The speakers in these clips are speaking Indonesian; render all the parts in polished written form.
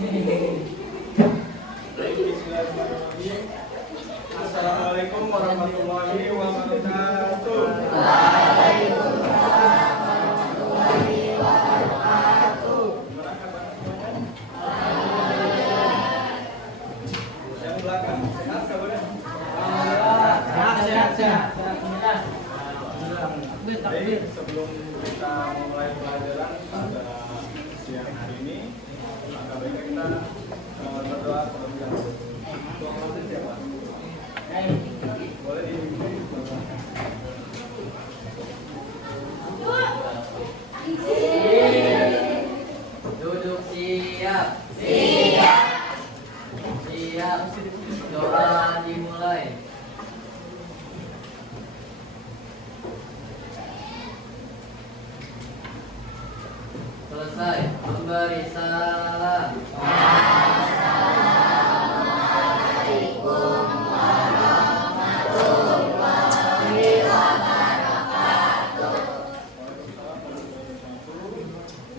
Bismillahirrahmanirrahim. Assalamualaikum warahmatullahi wabarakatuh. Gimana kabar semuanya? Yang belakang sehat kabarnya? Sehat. Baik, sebelum kita mulai pelajaran pada siang hari ini, maka baiknya kita berdoa terlebih dahulu. Doa khusus ya Pak? Boleh Duduk siap. Siap. Doa dimulai. Selesai. Memberi salam.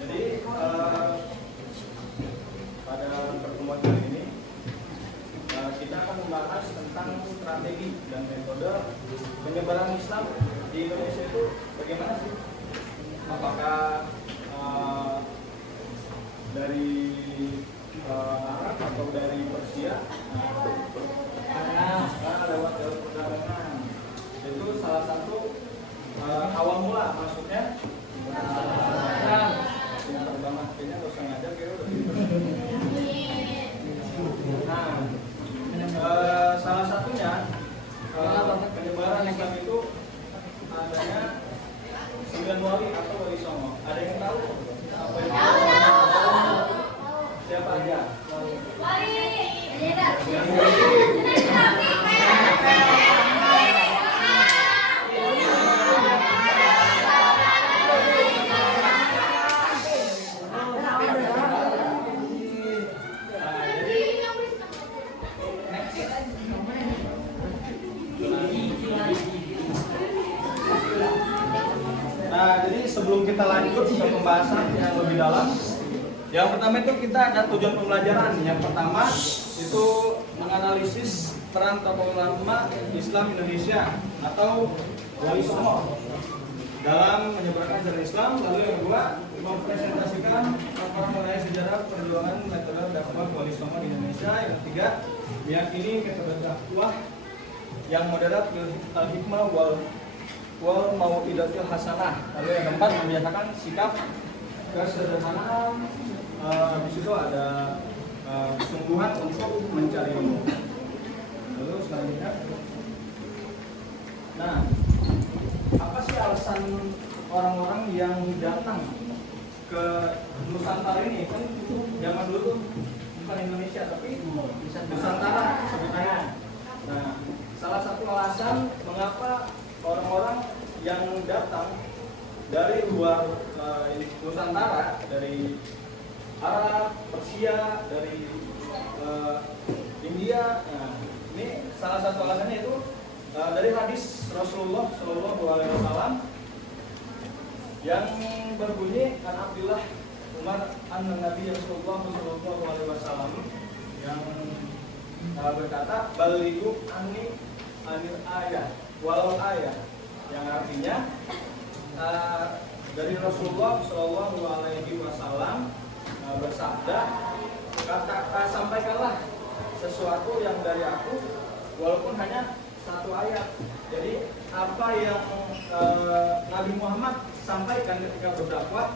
Jadi pada pertemuan kali ini kita akan membahas tentang strategi dan metode penyebaran Islam di Indonesia itu bagaimana sih? Apakah dari Arab atau dari Persia? Lewat jalur perdagangan. Itu salah satu awal mula maksudnya. Yang terbang akhirnya nggak usah ngajak ya udah. Nah, salah satunya penyebaran Islam itu adanya 9 wali atau wali songo. Ada yang tahu apa itu? Siapa aja? Nah, jadi sebelum kita lanjut ke pembahasan yang lebih dalam, yang pertama itu kita ada tujuan pembelajaran. Yang pertama itu menganalisis peran tokoh ulama Islam Indonesia atau wali songo dalam menyebarkan ajaran Islam. Lalu yang kedua mempresentasikan paparan mengenai sejarah perjuangan metode dakwah wali songo di Indonesia. Yang ketiga meyakini metode dakwah yang moderat al-hikmah wal mau'idatul hasanah. Lalu yang keempat membiasakan sikap kesederhanaan. Di situ ada kesungguhan untuk mencari ilmu. Lalu selanjutnya, nah, apa sih alasan orang-orang yang datang ke Nusantara ini? Kan zaman dulu tuh bukan Indonesia tapi Nusantara sebenarnya. Nah, salah satu alasan mengapa orang-orang yang datang dari luar Nusantara, dari Arab, Persia, dari India. Nah, ini salah satu alasannya itu dari hadis Rasulullah Shallallahu Alaihi Wasallam yang berbunyi an Abdullah Umar an Nabi Rasulullah Shallallahu Alaihi Wasallam yang berkata baligu anil ayat walau ayat, yang artinya dari Rasulullah Shallallahu Alaihi Wasallam bersabda, sampaikanlah sesuatu yang dari aku walaupun hanya satu ayat. Jadi apa yang Nabi Muhammad sampaikan ketika berdakwah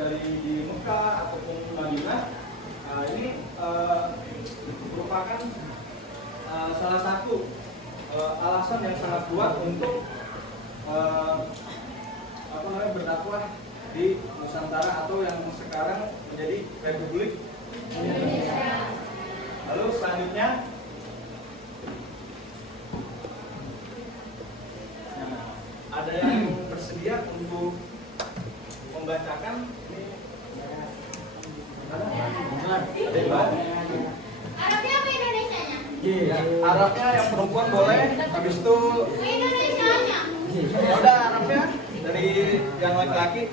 dari di Mekah ataupun Madinah, ini merupakan salah satu alasan yang sangat kuat untuk berdakwah di Nusantara atau yang sekarang menjadi Republik Indonesia. Lalu selanjutnya, ada yang bersedia untuk membacakan ini? Arabnya apa Indonesianya? Iya, Arabnya yang perempuan boleh, habis itu Indonesianya. ya udah Arabnya dari yang laki-laki.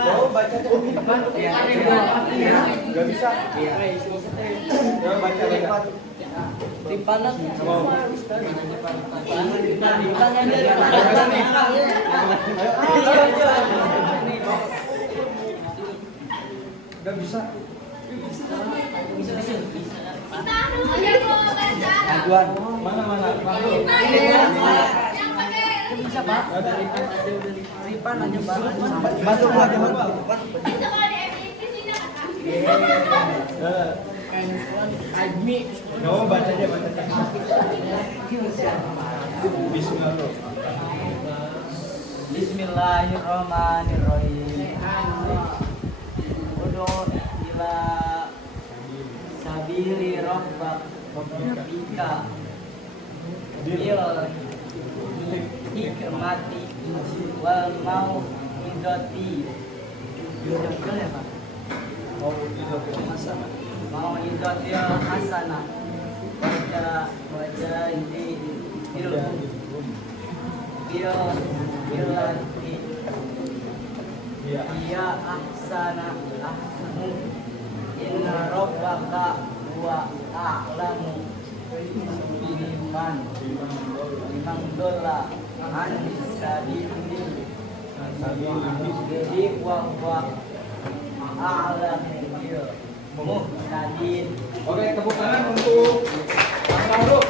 Oh, baca nggak bisa. Ya, baca. Timpanan. Nggak bisa. Kita dulu ya mau baca. Aduan. Mana? Yang pakai Bisa Pak? Ripan aja Pak. Masuk aja, Pak. bisa kalau di FIP sini Oh, baca aja. Bismillah. Bismillahirrahmanirrahim. Udu ila sabili rabbak bika bil hikmati wal mau'izati. Betul ya Pak? Mau'izatil hasanah. Baca ini bilati iya ahsana inna rabbaka huwa a'lamu biman dolla an sabili jadi wa a'lamu bil muhtadin. Oke, tepuk tangan untuk Pak Maruf.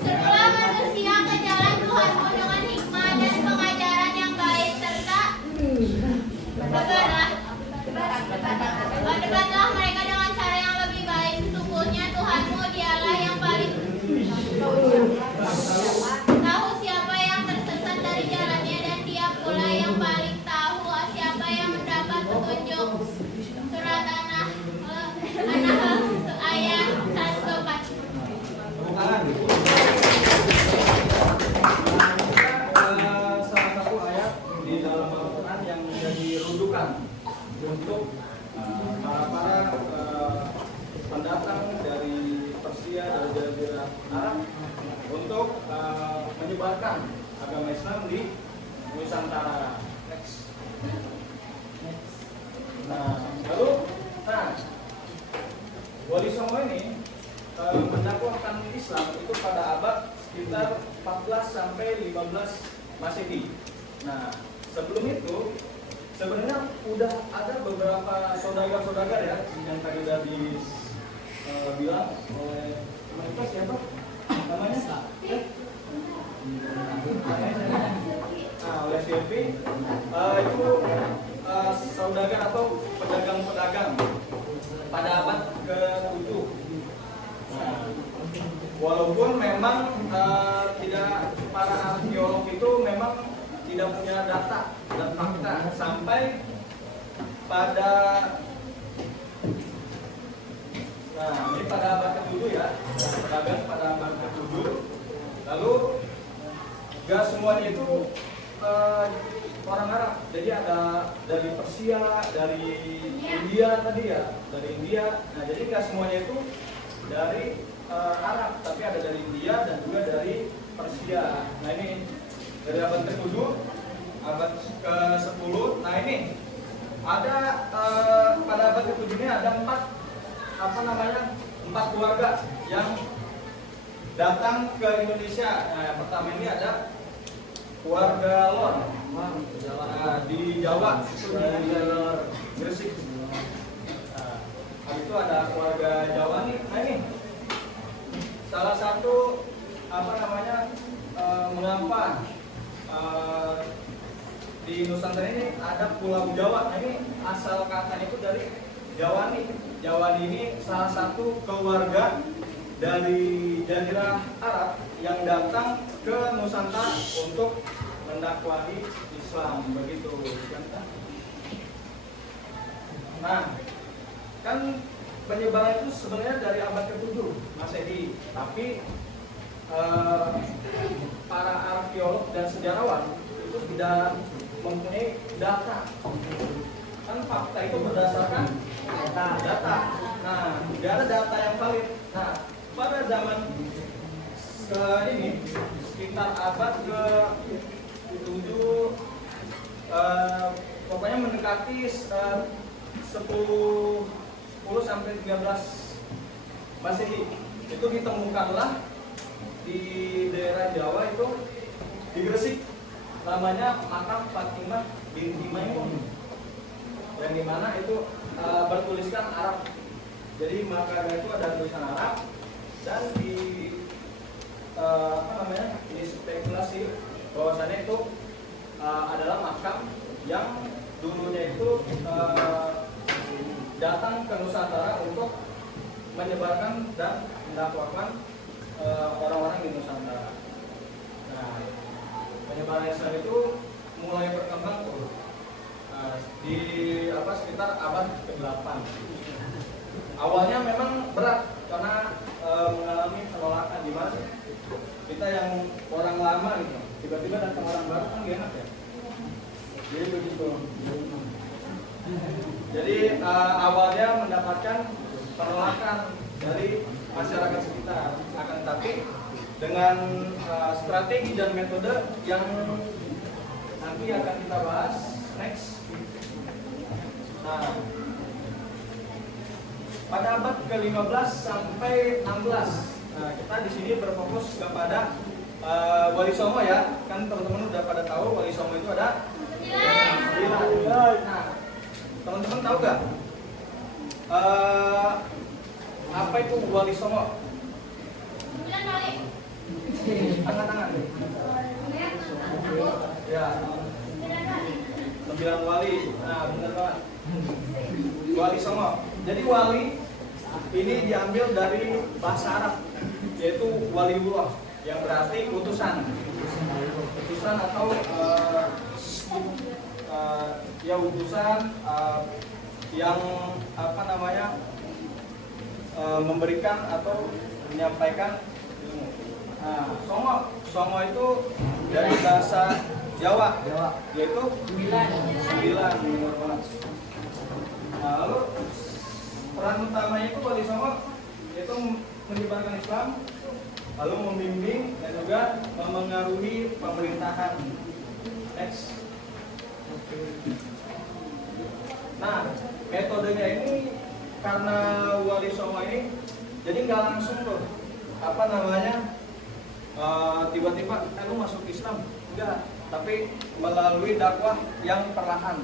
Setelah manusia ke jalan Tuhanmu dengan hikmah dan pengajaran yang baik serta debatlah mereka dengan cara yang lebih baik. Sesungguhnya Tuhanmu dialah yang paling tahu siapa yang tersesat dari jalannya, dan Dia pula yang paling tahu siapa yang mendapat petunjuk. Surat An-Nahl ayat 104. Tepuk tangan. Salah satu ayat di dalam Al-Quran yang menjadi rujukan untuk para pendatang dari Persia, dari Jazirah Arab untuk menyebarkan agama Islam di Nusantara. Next. Wali Songo ini mendakwahkan Islam itu pada abad sekitar 14 sampai 15 Masehi. Nah, sebelum itu sebenarnya udah ada beberapa saudagar-saudagar ya yang tadi udah dibilang oleh mereka siapa namanya? Nah, oleh Silvi itu saudagar atau pedagang-pedagang pada abad ke-7. Nah, walaupun memang tidak, para arkeolog itu memang tidak punya data dan fakta sampai pada, nah ini pada abad ke-7 ya, pedagang pada abad ke-7. Lalu gak semuanya itu orang Arab, jadi ada dari Persia, dari India tadi ya, dari India. Nah, jadi nggak semuanya itu dari Arab, tapi ada dari India dan juga dari Persia. Nah, ini dari abad ke-7, abad ke-10. Nah, ini ada pada abad ke-7 ini ada empat keluarga yang datang ke Indonesia. Nah, yang pertama ini ada keluarga Lor. Nah, di Jawa, di Gresik. Nah, habis itu ada keluarga Jawa nih. Nah, ini salah satu mengapa di Nusantara ini ada Pulau Jawa. Nah, ini asal katanya itu dari Jawani. Jawani ini salah satu keluarga dari Jazirah Arab yang datang ke Nusantara untuk mendakwahi Islam, begitu. Nah, kan penyebaran itu sebenarnya dari abad ke-7 Masehi, tapi para arkeolog dan sejarawan itu tidak mempunyai data. Kan fakta itu berdasarkan data. Nah, tidak ada data yang valid. Nah, pada zaman ini sekitar abad ke 7, pokoknya mendekati 10 sampai 13 Masehi, itu ditemukanlah di daerah Jawa itu di Gresik, namanya makam Fatimah binti Maimun, yang dimana itu bertuliskan Arab. Jadi makamnya itu ada tulisan Arab dan dispekulasi bahwasannya itu adalah makam yang dulunya itu datang ke Nusantara untuk menyebarkan dan mendakwakan orang-orang di Nusantara. Nah, penyebaran Islam itu mulai berkembang tuh di sekitar abad ke-8. Awalnya memang berat karena mengalami penolakan. Di mana kita yang orang lama gitu, tiba-tiba datang orang baru kan gak enak ya. Jadi begitu. Jadi awalnya mendapatkan penolakan dari masyarakat sekitar. Akan tetapi dengan strategi dan metode yang nanti akan kita bahas next. Nah, pada abad ke-15 sampai 16, nah, kita di sini berfokus kepada Wali Songo ya. Kan teman-teman udah pada tahu Wali Songo itu ada 9. Nah, teman-teman tahu gak apa itu Wali Songo? 9 wali. Tangan-tangan deh. Ya, 9 wali. Nah, benar banget. Wali Songo. Jadi wali ini diambil dari bahasa Arab, yaitu waliullah, yang berarti utusan. Utusan atau utusan yang memberikan atau menyampaikan ilmu. Nah, Songo itu dari bahasa Jawa, yaitu 9. Nah, lalu peran utamanya itu Wali Songo yaitu menyebarkan Islam, lalu membimbing dan juga memengaruhi pemerintahan. Next. Nah, metodenya ini karena Wali Songo ini jadi nggak langsung tuh tiba-tiba lu masuk Islam, enggak, tapi melalui dakwah yang perlahan.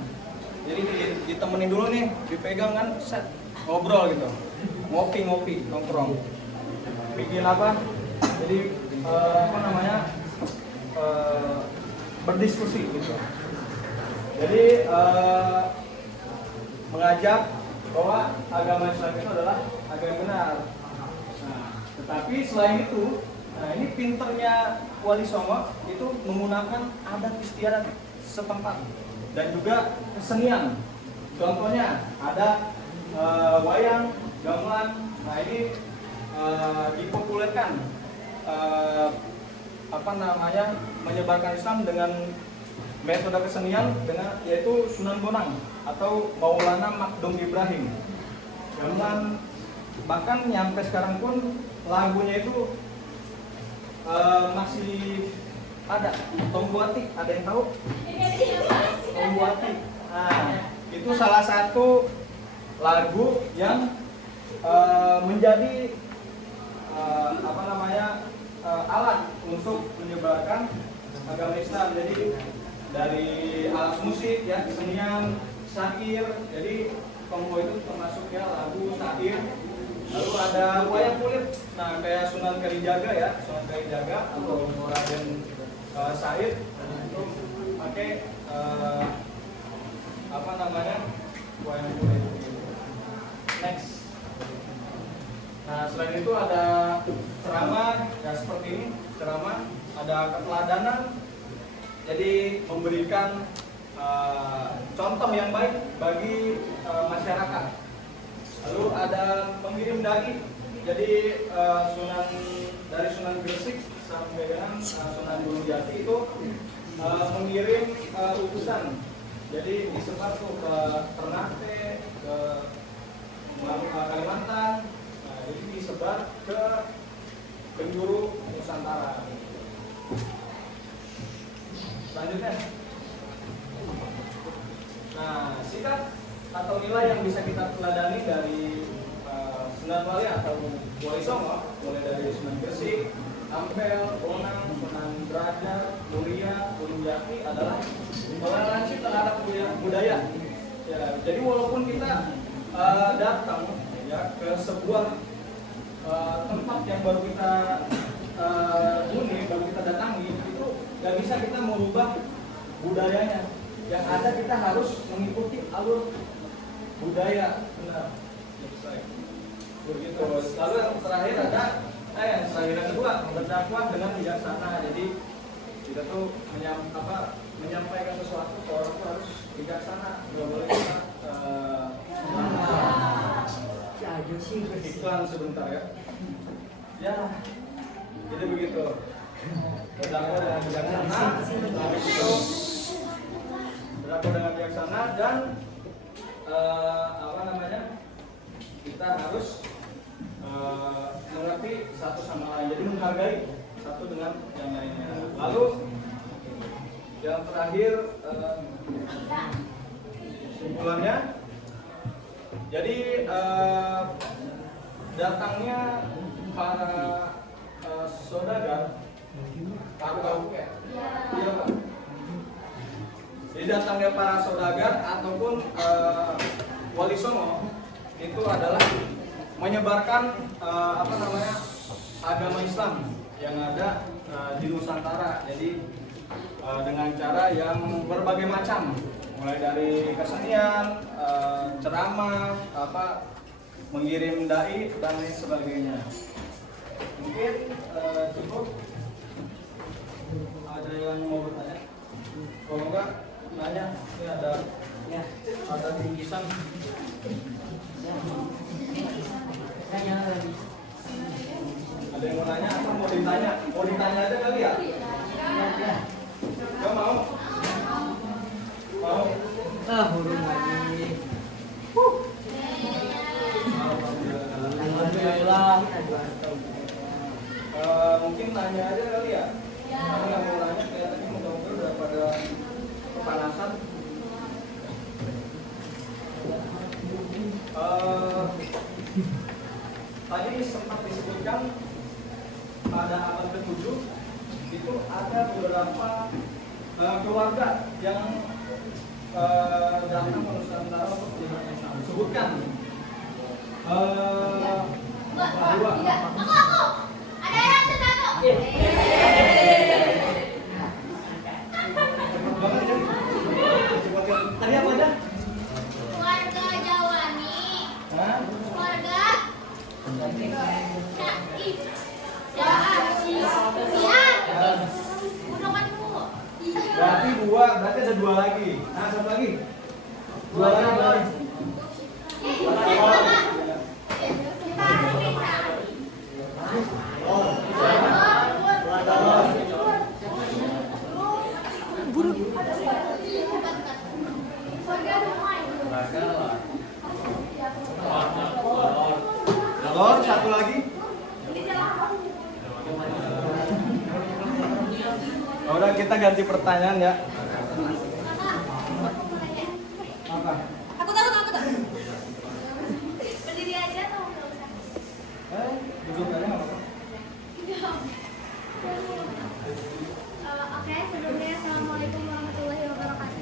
Jadi ditemenin dulu nih, dipegang kan, set ngobrol gitu, ngopi nongkrong, bikin apa? Jadi berdiskusi gitu. Jadi mengajak bahwa agama Islam itu adalah agama yang benar. Nah, tetapi selain itu, nah ini pinternya Wali Songo itu menggunakan adat istiadat setempat dan juga kesenian. Contohnya ada wayang, gamelan. Nah ini dipopulerkan menyebarkan Islam dengan metode kesenian yaitu Sunan Bonang atau Maulana Makdum Ibrahim. Gamelan bahkan nyampe sekarang pun lagunya itu masih ada. Tombuati, ada yang tahu? Tombuati. Nah, itu salah satu lagu yang menjadi alat untuk menyebarkan agama Islam. Jadi dari alat musik ya, kesenian, syair. Jadi Tombo itu termasuk ya lagu, syair. Lalu ada wayang kulit. Nah, kayak Sunan Kalijaga ya, Sunan Kalijaga atau Raden Said itu pakai wayang kulit. Next. Nah, selain itu ada ceramah ya seperti ini, ceramah, ada keteladanan. Jadi memberikan contoh yang baik bagi masyarakat. Lalu ada pengirim daging. Jadi dari Sunan Gresik sampai dengan Sunan Gunung Jati itu mengirim utusan. Jadi disebar tuh ke Ternate, ke Kalimantan. Nah, jadi disebar ke penjuru Nusantara. Selanjutnya, nah sikap atau nilai yang bisa kita teladani dari Sunan Wali atau Wali Songo, mulai dari Sunan Gresik, Ampel, Bonang, Sunan Derajat, Muria, Gunung Jati adalah toleransi terhadap budaya. Ya, jadi walaupun kita datang ya ke sebuah tempat yang baru kita huni, baru kita datangi, itu nggak bisa kita merubah budayanya. Yang ada kita harus mengikuti alur budaya. Benar. Begitu. Lalu yang terakhir ada yang yang kedua, berdakwah dengan bijaksana. Jadi kita tuh menyampaikan sesuatu ke orang tuh harus bijaksana. Nggak boleh kita iklan sebentar ya. Ya, jadi begitu. Berdakwah dengan bijaksana, habis itu berdakwah dengan bijaksana dan kita harus mengerti satu sama lain. Jadi menghargai satu dengan yang lainnya. Lalu yang terakhir kesimpulannya, jadi datangnya para saudagar, iya Pak. Jadi datangnya para saudagar ataupun Wali Songo itu adalah menyebarkan agama Islam yang ada di Nusantara. Jadi dengan cara yang berbagai macam, mulai dari kesenian, ceramah, mengirim dai dan lain sebagainya. Mungkin cukup. Ada yang mau bertanya? Kalau enggak, nanya. Ini ada bingkisan. Ada yang mau nanya atau mau ditanya? Mau ditanya aja kali ya? Gak mau? Mau? Hurung lagi. Alhamdulillah. Mungkin nanya aja kali ya? Kalau nggak mau nanya, kelihatannya mudah-mudahan udah pada kepanasan. Tadi sempat disebutkan pada abad ke-7 itu ada beberapa keluarga yang datang ke Nusantara untuk menjadi Islam. Sebutkan. Dua. Aku. Ada yang satu. Tadi apa aja? Keluarga Jawani. Hah? Keluarga Berarti ada dua lagi. Nah, satu lagi. Dua lagi. Lor, satu lagi. Udah, kita ganti pertanyaan ya. Apa? Aku tahu. Berdiri aja atau enggak usah? Duduk aja nggak apa-apa. Oke, sebelumnya Assalamualaikum warahmatullahi wabarakatuh.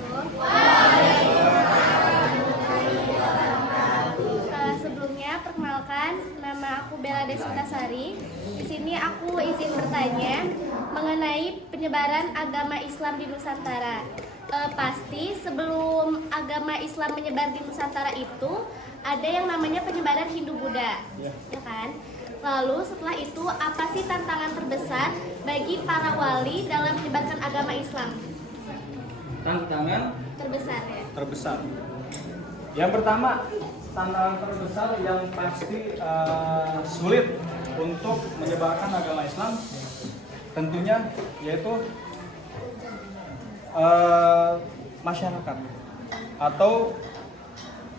Sebelumnya perkenalkan, nama aku Bella Desvitasari. Di sini aku izin bertanya mengenai penyebaran agama Islam di Nusantara. Pasti sebelum agama Islam menyebar di Nusantara itu ada yang namanya penyebaran Hindu-Buddha, ya kan? Lalu setelah itu apa sih tantangan terbesar bagi para wali dalam menyebarkan agama Islam? Tantangan Terbesar ya. terbesar. Yang pertama, tantangan terbesar yang pasti sulit untuk menyebarkan agama Islam tentunya yaitu masyarakat atau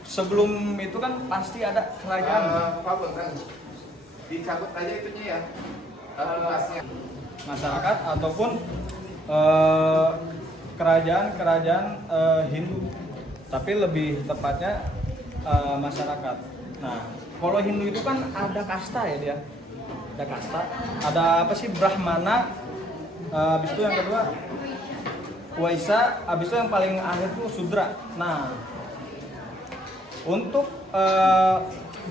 sebelum itu kan pasti ada kerajaan. Pak Bang, dicabut aja itunya ya. Tugasnya. Masyarakat ataupun kerajaan Hindu, tapi lebih tepatnya masyarakat. Nah, kalau Hindu itu kan ada kasta ya dia, ada kasta, ada apa sih, Brahmana, habis itu yang kedua Waisa, habis itu yang paling akhir itu Sudra. Nah, untuk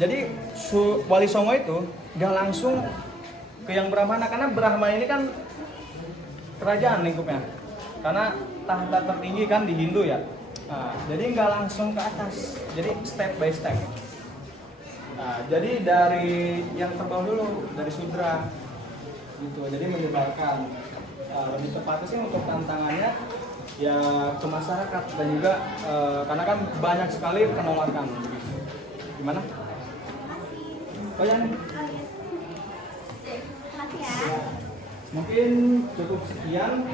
jadi Wali Songo itu gak langsung ke yang Brahmana, karena Brahmana ini kan kerajaan lingkupnya, karena tahta tertinggi kan di Hindu ya. Nah, jadi nggak langsung ke atas, jadi step by step. Nah, jadi dari yang terbawah dulu, dari Sudra gitu, jadi menyebarkan. Lebih tepatnya sih untuk tantangannya ya ke masyarakat dan juga karena kan banyak sekali penolakan. Gimana? Oh yang mungkin cukup sekian.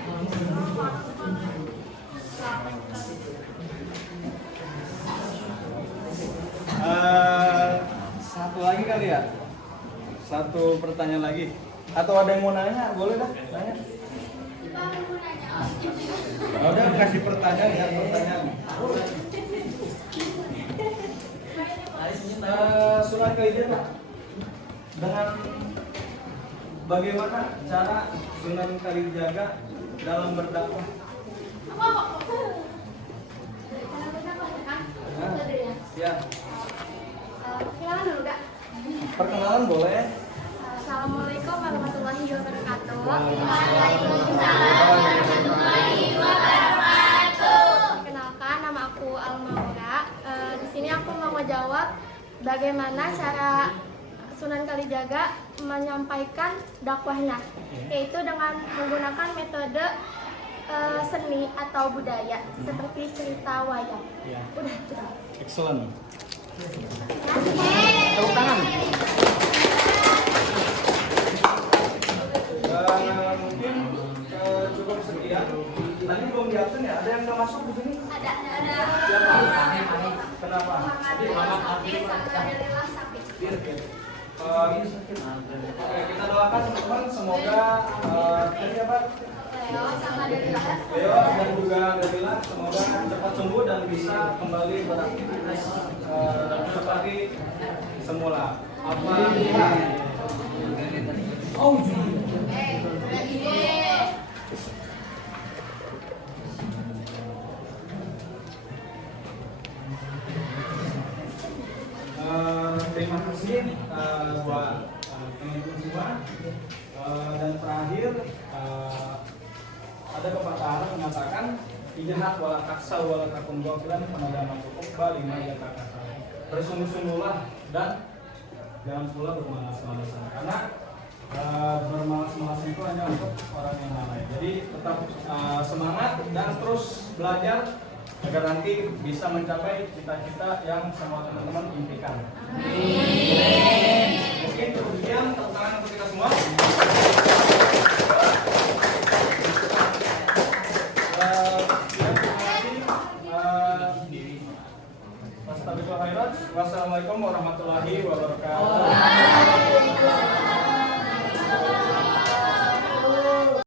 Satu lagi kali ya, satu pertanyaan lagi, atau ada yang mau nanya? Boleh dah nanya. Udah kasih pertanyaan ya, pertanyaan. Sunan Kalijaga, dengan bagaimana cara Sunan Kalijaga dalam berdakwah? Ya. Silakan dulu, Kak. Perkenalan boleh? Assalamualaikum warahmatullahi wabarakatuh. Waalaikumsalam warahmatullahi wabarakatuh. Perkenalkan, nama aku Almaura. Di sini aku mau menjawab bagaimana cara Sunan Kalijaga menyampaikan dakwahnya, yaitu dengan menggunakan metode seni atau budaya seperti cerita wayang. Ya. Udah, cukup. Excellent. Tepuk tangan. Mungkin cukup sekian. Tadi belum diabsen ya? Ada yang nggak masuk di sini? Ada. Siapa? Kenapa? Alhamdulillah sakit. Ini sakit. Oke, kita doakan teman-teman semoga tadi apa? Leo sama Delila. Leo dan juga Delila semoga cepat sembuh dan bisa kembali beraktivitas seperti semula. Alhamdulillah. Oh, terima kasih buat teman-teman semua. Dan terakhir ada pepatah mengatakan ijahat wala taksal wala takun ghafilan panadaman cukup bali majaka kata. Bersungguh-sungguhlah dan jangan pula bermalas-malasan, karena bermalas-malasan itu hanya untuk orang yang lalai. Jadi tetap semangat dan terus belajar agar nanti bisa mencapai cita-cita yang semua teman-teman impikan. Mungkin cukup sekian, tepuk tangan untuk kita semua. Wassalamualaikum warahmatullahi wabarakatuh.